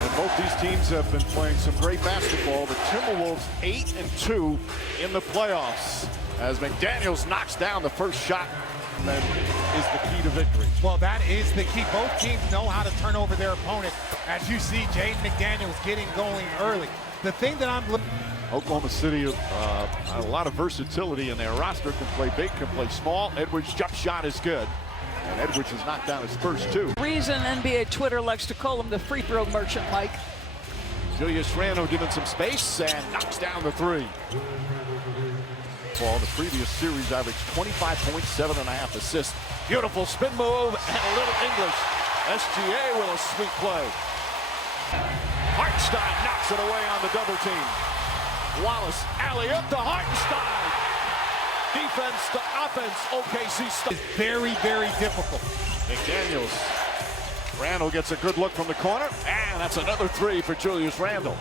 Both these teams have been playing some great basketball. The Timberwolves 8-2 in the playoffs as McDaniels knocks down the first shot. And then is the key to victory. Well, that is the key. Both teams know how to turn over their opponent. As you see, Jaden McDaniels getting going early. The thing that I'm looking... Oklahoma City, a lot of versatility in their roster. Can play big, can play small. Edwards' jump shot is good. And Edwards has knocked down his first two. Reason NBA Twitter likes to call him the free throw merchant, Mike. Julius Randle given some space and knocks down the three. Well, the previous series averaged 25.7.5 assists. Beautiful spin move and a little English. SGA with a sweet play. Hartenstein knocks it away on the double team. Wallace alley-oop to Hartenstein. Defense to offense, OKC stuff. It's very, very difficult. McDaniels. Randle gets a good look from the corner, and that's another three for Julius Randle.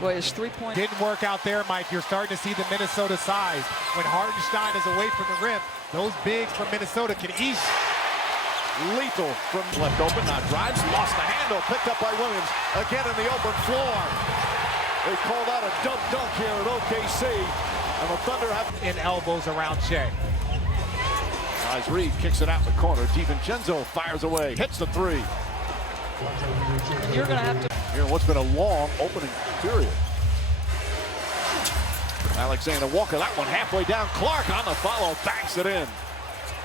Boy, his three-point Didn't work out there, Mike. You're starting to see the Minnesota size. When Hartenstein is away from the rim, those bigs from Minnesota can eat. Lethal from left open, not drives, lost the handle, picked up by Williams. Again in the open floor. They called out a dunk here at OKC. And the Thunder have in elbows around Shea. As Reed kicks it out in the corner. DiVincenzo fires away, hits the three. You're going to have to... Here in what's been a long opening period. Alexander Walker, that one halfway down. Clark on the follow, banks it in.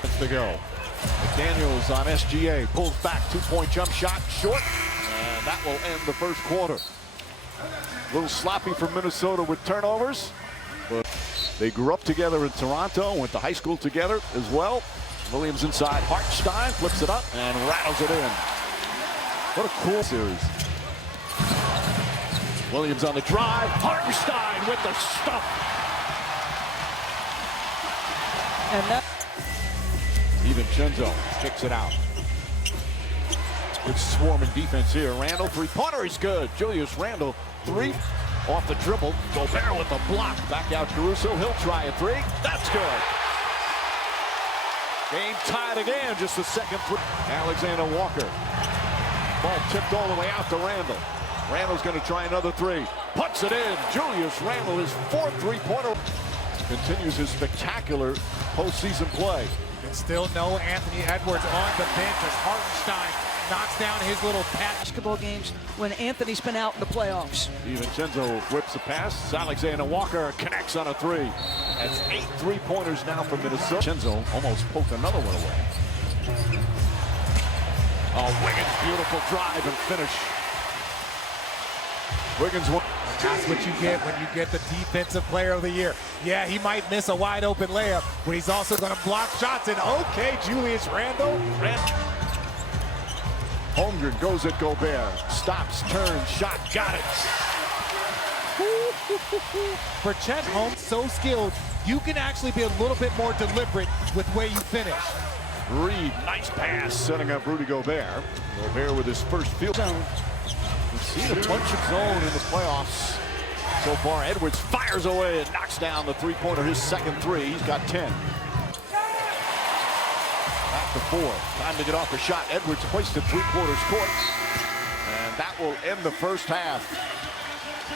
It's to go. McDaniels on SGA, pulls back, two-point jump shot, short, and that will end the first quarter. A little sloppy from Minnesota with turnovers, but they grew up together in Toronto, went to high school together as well. Williams inside, Hartenstein flips it up and rattles it in. What a cool series. Williams on the drive, Hartenstein with the stuff. And that... DiVincenzo kicks it out. Good swarming defense here. Randle, three-pointer is good. Julius Randle, three off the dribble. Gobert with the block. Back out Caruso. He'll try a three. That's good. Game tied again. Just the second three. Alexander Walker. Ball tipped all the way out to Randle. Randle's going to try another three. Puts it in. Julius Randle, his fourth three-pointer. Continues his spectacular postseason play. And still no Anthony Edwards on the bench as Hartenstein knocks down his little basketball games when Anthony's been out in the playoffs. DiVincenzo whips a pass. Alexander Walker connects on a three. That's 8 three-pointers now for Minnesota. DiVincenzo almost poked another one away. Oh, Wiggins, beautiful drive and finish. Wiggins won. That's what you get when you get the defensive player of the year. Yeah, he might miss a wide open layup, but he's also going to block shots. And okay, Julius Randle. Holmgren goes at Gobert. Stops, turns, shot, got it. For Chet Holmes, so skilled, you can actually be a little bit more deliberate with where you finish. Reed, nice pass, setting up Rudy Gobert. Gobert with his first field zone. We've seen a bunch of zone in the playoffs so far. Edwards fires away and knocks down the three-pointer, his second three. He's got 10. Back to 4. Time to get off the shot. Edwards hoisted three-quarters court. And that will end the first half.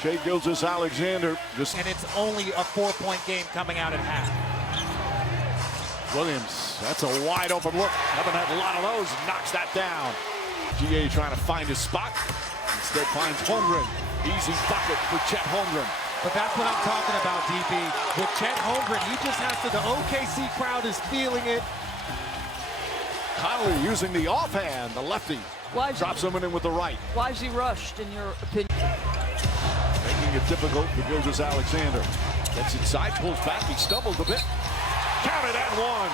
Shai Gilgeous-Alexander just... And it's only a 4-point game coming out at half. Williams, that's a wide open look. Haven't had a lot of those. Knocks that down. GA trying to find his spot. Instead finds Holmgren. Easy bucket for Chet Holmgren. But that's what I'm talking about, DB. With Chet Holmgren, he just has to, the OKC crowd is feeling it. Conley using the offhand, the lefty. Drops him in with the right. Why is he rushed, in your opinion? Making it difficult for Gilgeous-Alexander. Gets inside, pulls back, he stumbled a bit. Counted and one.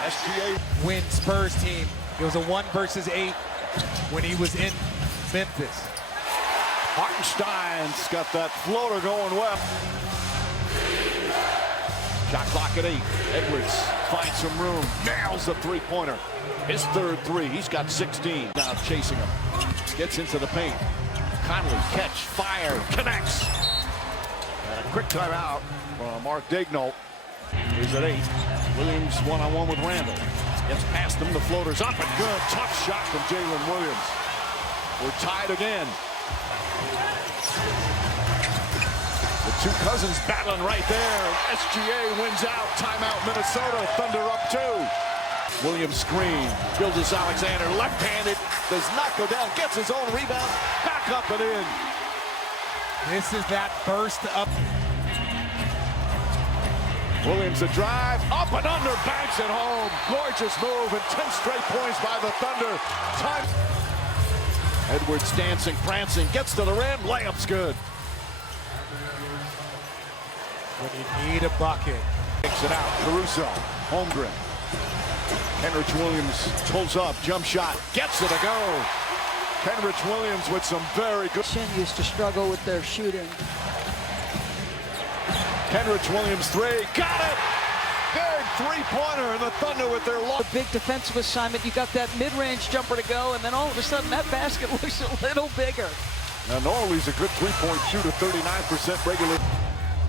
SGA win Spurs team. It was a 1 versus 8 when he was in Memphis. Hartenstein's got that floater going well. Shot clock at 8. Edwards finds some room, nails the three-pointer. His third three, he's got 16. Now chasing him. Gets into the paint. Conley, catch, fire, connects. And a quick timeout from Mark Daigneault. He's at 8. Williams one-on-one with Randall. Gets past him, the floater's up and good. Tough shot from Jalen Williams. We're tied again. The two cousins battling right there. SGA wins out. Timeout Minnesota. Thunder up 2. Williams screen. Gilgeous-Alexander left-handed. Does not go down. Gets his own rebound. Back up and in. This is that burst up. Williams a drive. Up and under. Banks at home. Gorgeous move and 10 straight points by the Thunder. Time. Edwards dancing, prancing. Gets to the rim. Layup's good. When you need a bucket. Takes it out. Caruso. Holmgren. Kenrich Williams pulls up. Jump shot. Gets it to go. Kenrich Williams with some very good. Shin used to struggle with their shooting. Kenrich Williams 3. Got it! Big three-pointer, and the Thunder with their long. A big defensive assignment. You got that mid-range jumper to go, and then all of a sudden that basket looks a little bigger. Now, normally he's a good three-point shooter, 39% regular.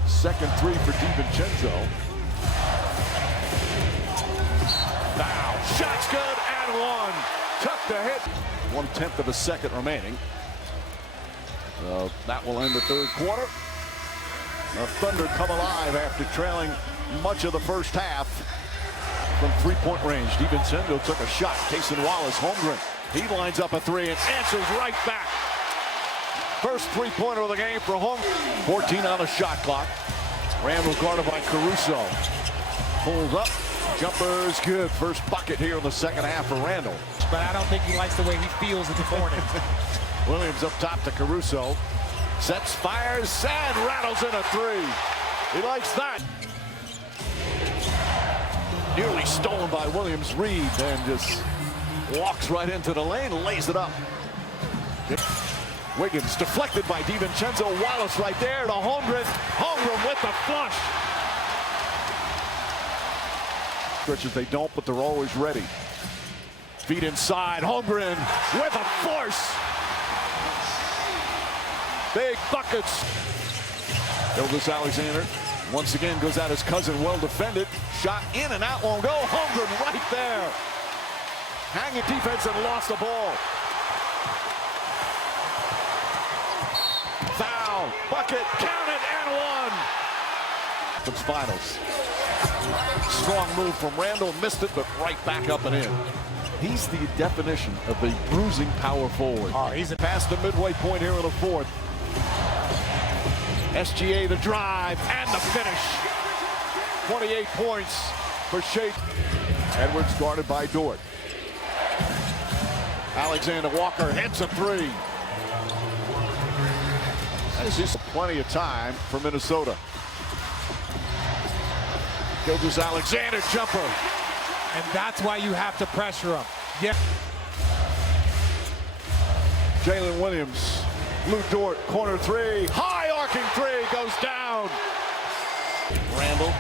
Second three for DiVincenzo. Now, shot's good and one. Tough to hit. 1/10 of a second remaining. That will end the third quarter. The Thunder come alive after trailing much of the first half from three-point range. DiVincenzo took a shot. Cason Wallace, Holmgren. He lines up a three and answers right back. First three-pointer of the game for Holmgren. 14 on the shot clock. Randall guarded by Caruso. Pulls up. Jumper is good. First bucket here in the second half for Randall. But I don't think he likes the way he feels in the morning. Williams up top to Caruso. Sets, fires, and rattles in a three. He likes that. Nearly stolen by Williams. Reed and just walks right into the lane, lays it up. Wiggins deflected by DiVincenzo. Wallace right there to Holmgren. Holmgren with the flush. Stretches they don't, but they're always ready. Feet inside. Holmgren with a force. Big buckets. Gilgeous-Alexander once again goes at his cousin, well defended. Shot in and out, won't go. Holmgren right there. Hanging defense and lost the ball. Foul, bucket, counted and one. Finals. Strong move from Randall, missed it, but right back up and in. He's the definition of a bruising power forward. Oh, he's past the midway point here in the fourth. SGA the drive and the finish. 28 points for Shea. Edwards guarded by Dort. Alexander Walker hits a three. That's just plenty of time for Minnesota. Gilgeous-Alexander jumper. And that's why you have to pressure him. Yeah. Jalen Williams, Lou Dort, corner three, high arcing three, goes down. Randall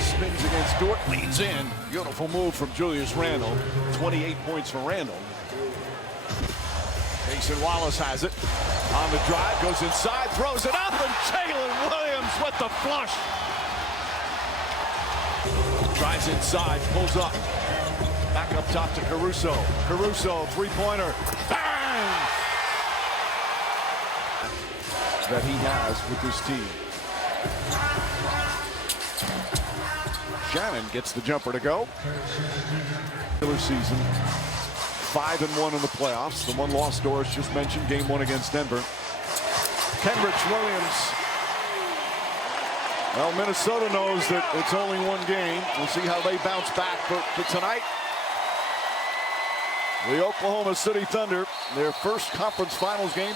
spins against Dort, leads in. Beautiful move from Julius Randle. 28 points for Randall. Cason Wallace has it. On the drive, goes inside, throws it up, and Jalen Williams with the flush. Drives inside, pulls up. Back up top to Caruso. Caruso, three-pointer. Bang! That he has with this team. Shannon gets the jumper to go. Regular season, 5-1 in the playoffs. The one loss Doris just mentioned, game one against Denver. Kenrich Williams. Well, Minnesota knows that it's only one game. We'll see how they bounce back for tonight. The Oklahoma City Thunder, their first conference finals game.